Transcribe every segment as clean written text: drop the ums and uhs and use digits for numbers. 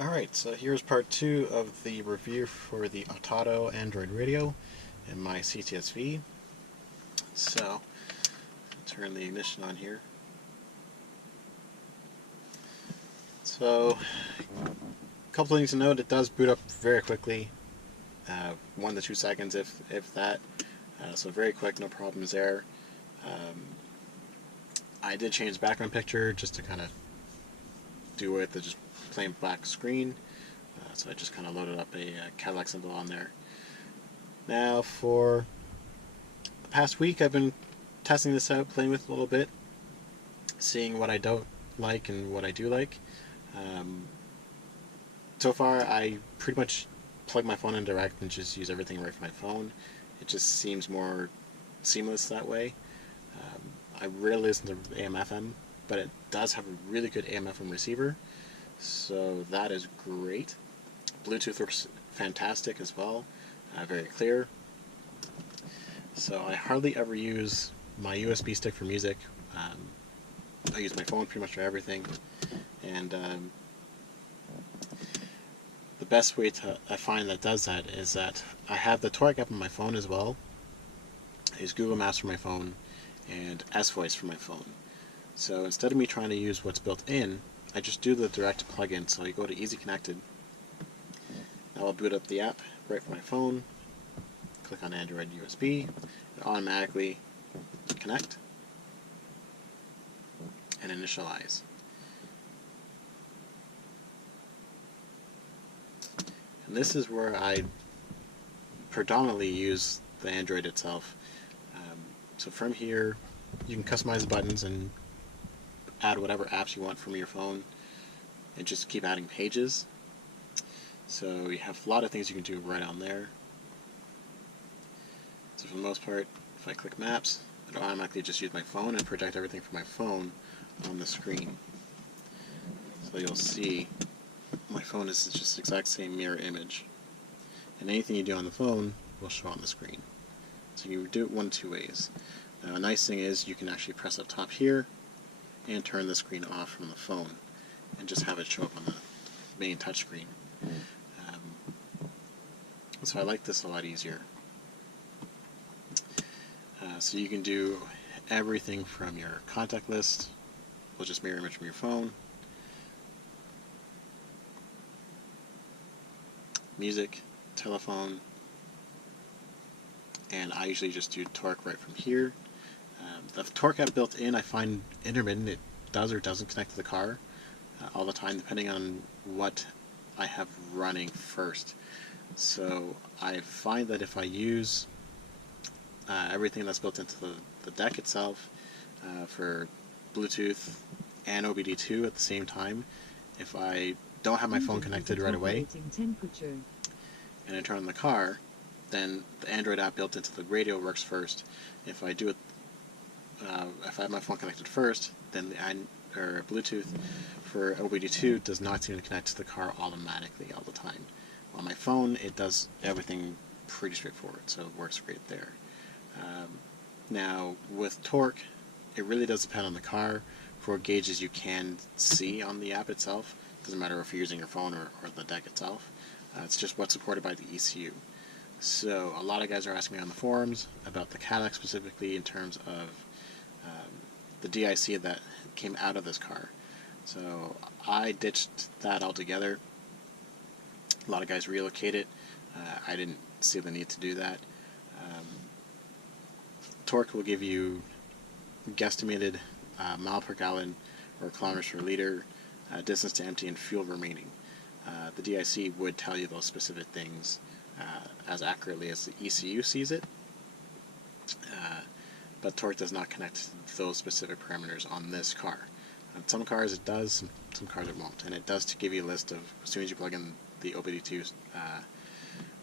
Alright, so here's part 2 of the review for the Atoto Android radio and my CTSV. So, turn the ignition on here. So, a couple things to note, it does boot up very quickly, 1 to 2 seconds if that, so very quick, no problems there. I did change the background picture just to kind of do it, the just plain black screen. So I just kind of loaded up a Cadillac symbol on there. Now for the past week I've been testing this out, playing with it a little bit, seeing what I don't like and what I do like. So far I pretty much plug my phone in direct and just use everything right from my phone. It just seems more seamless that way. I rarely listen to AM/FM, but it does have a really good AM/FM receiver, so that is great. Bluetooth works fantastic as well, very clear. So I hardly ever use my USB stick for music. I use my phone pretty much for everything, and the best way I find that does that is that I have the Torque app on my phone as well. I use Google Maps for my phone and S-Voice for my phone. So instead of me trying to use what's built in, I just do the direct plug-in. So you go to Easy Connected. Now I'll boot up the app right from my phone, click on Android USB, and automatically connect and initialize. And this is where I predominantly use the Android itself. So from here, you can customize the buttons and add whatever apps you want from your phone, and just keep adding pages. So you have a lot of things you can do right on there. So for the most part, if I click Maps, it'll automatically just use my phone and project everything from my phone on the screen. So you'll see my phone is just the exact same mirror image, and anything you do on the phone will show on the screen. So you do it one of two ways. Now a nice thing is you can actually press up top here and turn the screen off from the phone and just have it show up on the main touchscreen. So I like this a lot easier. So you can do everything from your contact list, will just mirror image from your phone, music, telephone, and I usually just do Torque right from here. The Torque app built in, I find intermittent. It does or doesn't connect to the car all the time, depending on what I have running first. So I find that if I use everything that's built into the deck itself for Bluetooth and Pt.2 at the same time, if I don't have my phone connected right away and I turn on the car, then the Android app built into the radio works first. If I do it, if I have my phone connected first, then the Bluetooth for Pt.2 does not seem to connect to the car automatically all the time. On my phone, it does everything pretty straightforward, so it works great there. Now, with Torque, it really does depend on the car. For gauges you can see on the app itself, doesn't matter if you're using your phone or the deck itself. It's just what's supported by the ECU. So a lot of guys are asking me on the forums about the Cadillac specifically in terms of the DIC that came out of this car. So I ditched that altogether. A lot of guys relocate it. I didn't see the need to do that. Torque will give you guesstimated mile per gallon or kilometers per liter, distance to empty, and fuel remaining. The DIC would tell you those specific things as accurately as the ECU sees it, but Torque does not connect those specific parameters on this car. On some cars it does, some cars it won't, and it does to give you a list of, as soon as you plug in the Pt.2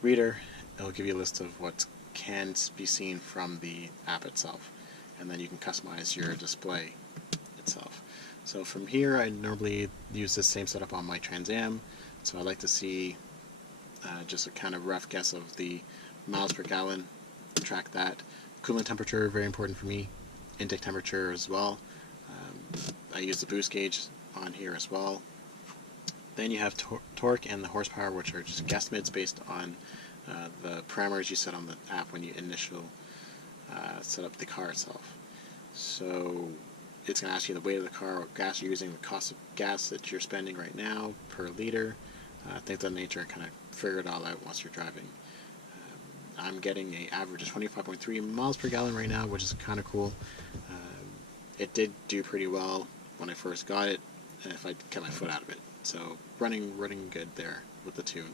reader, it'll give you a list of what can be seen from the app itself, and then you can customize your display itself. So from here, I normally use this same setup on my Trans Am, so I like to see just a kind of rough guess of the miles per gallon, track that. Coolant temperature, very important for me, intake temperature as well. I use the boost gauge on here as well. Then you have torque and the horsepower, which are just guesstimates based on the parameters you set on the app when you initial set up the car itself. So it's going to ask you the weight of the car, what gas you're using, the cost of gas that you're spending right now per liter, things of that nature, and kind of figure it all out once you're driving. I'm getting an average of 25.3 miles per gallon right now, which is kind of cool. It did do pretty well when I first got it, if I kept my foot out of it. So running good there with the tune.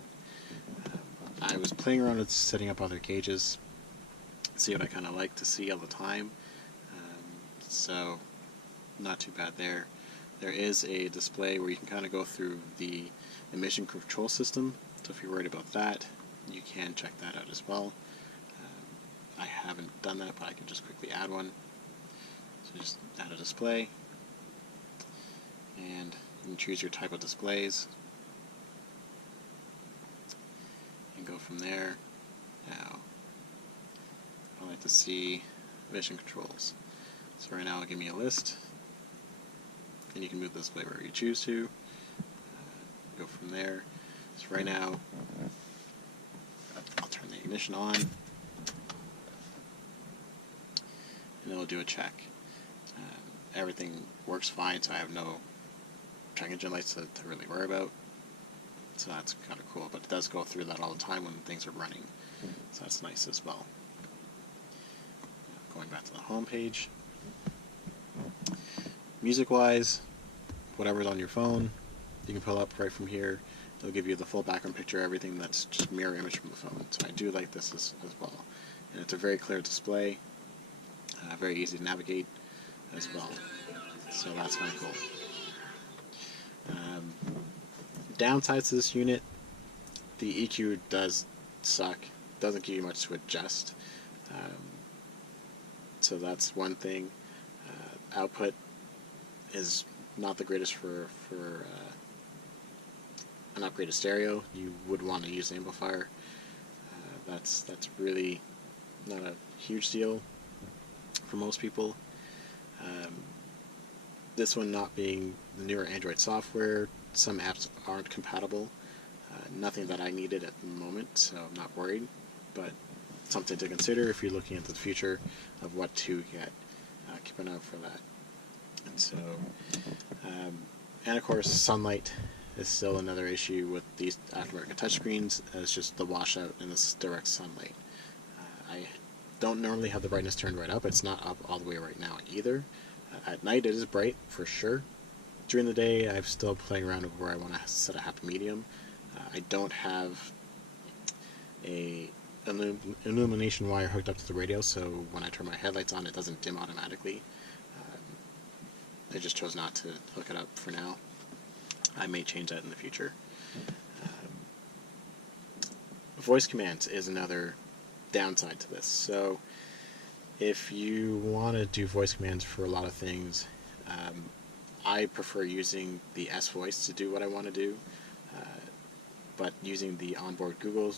I was playing around with setting up other gauges, see what I kind of like to see all the time. So not too bad there. There is a display where you can kind of go through the emission control system. So if you're worried about that, you can check that out as well. I haven't done that, but I can just quickly add one. So just add a display, and you can choose your type of displays and go from there. Now, I like to see emission controls. So right now it'll give me a list, and you can move the display wherever you choose to. Go from there. So right now, I'll turn the ignition on, and it'll do a check. Everything works fine, so I have no check engine lights to really worry about. So that's kind of cool, but it does go through that all the time when things are running. So that's nice as well. Going back to the home page. Music-wise, whatever's on your phone, you can pull up right from here. It'll give you the full background picture, everything that's just mirror image from the phone. So I do like this as well. And it's a very clear display, very easy to navigate as well. So that's kind of cool. Downsides to this unit, the EQ does suck. Doesn't give you much to adjust. So that's one thing. Output is not the greatest for an upgraded stereo. You would want to use an amplifier. That's really not a huge deal for most people. This one not being the newer Android software, some apps aren't compatible. Nothing that I needed at the moment, so I'm not worried, but something to consider if you're looking into the future of what to get. Keep an eye out for that. And so, and of course, sunlight is still another issue with these aftermarket touchscreens. It's just the washout in this direct sunlight. I don't normally have the brightness turned right up. It's not up all the way right now either. At night it is bright for sure. During the day I'm still playing around with where I want to set a happy medium. I don't have a illumination wire hooked up to the radio, so when I turn my headlights on it doesn't dim automatically. I just chose not to hook it up for now. I may change that in the future. Voice commands is another downside to this. So if you want to do voice commands for a lot of things, I prefer using the S voice to do what I want to do, but using the onboard Google,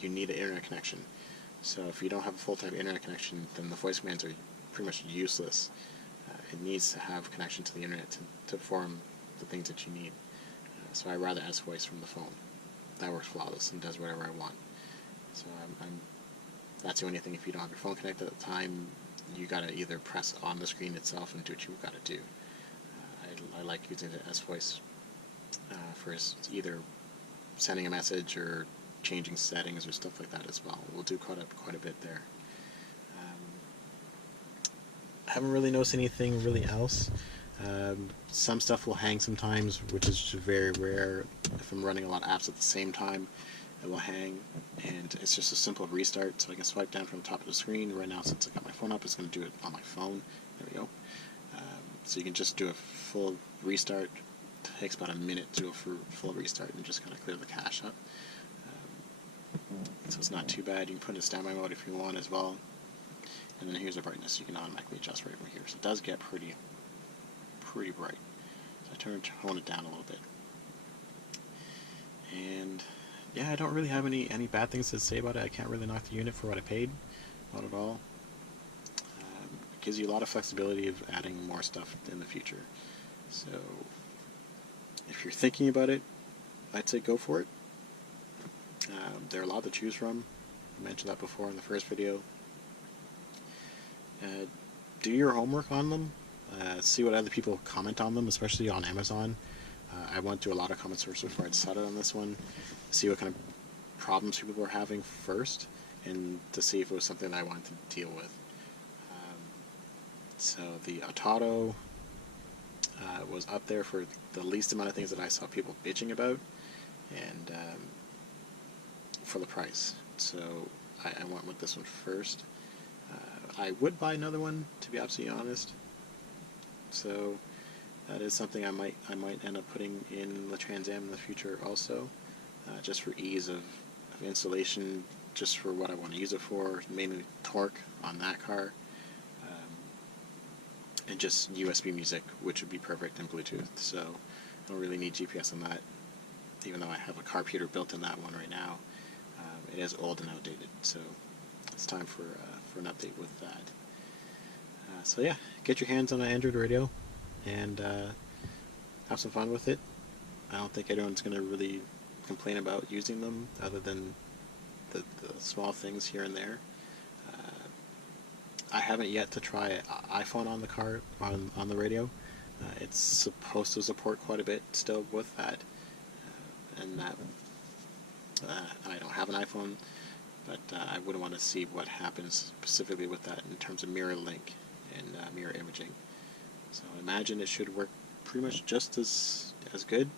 you need an internet connection. So if you don't have a full-time internet connection, then the voice commands are pretty much useless. It needs to have connection to the internet to perform the things that you need. So I rather S voice from the phone. That works flawless and does whatever I want. So that's the only thing. If you don't have your phone connected at the time, you gotta either press on the screen itself and do what you gotta do. I like using the S voice for either sending a message or changing settings or stuff like that as well. We'll do quite a bit there. I haven't really noticed anything really else. Some stuff will hang sometimes, which is very rare. If I'm running a lot of apps at the same time, it will hang, and it's just a simple restart. So I can swipe down from the top of the screen. Right now, since I got my phone up, it's going to do it on my phone. There we go. So you can just do a full restart. It takes about a minute to do a full restart and just kind of clear the cache up. So it's not too bad. You can put it in standby mode if you want as well. And then here's the brightness. You can automatically adjust right from here. So it does get pretty bright. So I tone it down a little bit. And yeah, I don't really have any bad things to say about it. I can't really knock the unit for what I paid. Not at all. It gives you a lot of flexibility of adding more stuff in the future. So if you're thinking about it, I'd say go for it. There are a lot to choose from. I mentioned that before in the first video. Do your homework on them. See what other people comment on them, especially on Amazon. I went through a lot of comment sources before I decided on this one. See what kind of problems people were having first, and to see if it was something I wanted to deal with. So the Atoto was up there for the least amount of things that I saw people bitching about, and for the price. So I went with this one first. I would buy another one, to be absolutely honest. So that is something I might end up putting in the Trans Am in the future also, just for ease of installation, just for what I want to use it for, mainly torque on that car, and just USB music, which would be perfect in Bluetooth. So I don't really need GPS on that, even though I have a car computer built in that one right now. It is old and outdated, so it's time for an update with that. So yeah, get your hands on an Android radio and have some fun with it. I don't think anyone's going to really complain about using them, other than the small things here and there. I haven't yet to try iPhone on the car, on the radio. It's supposed to support quite a bit still with that, and that I don't have an iPhone, but I would want to see what happens specifically with that in terms of mirror link and mirror imaging. So I imagine it should work pretty much just as good,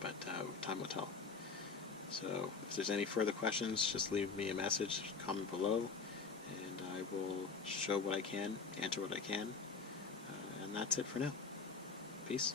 but time will tell. So if there's any further questions, just leave me a message, comment below, and I will show what I can, answer what I can, and that's it for now. Peace.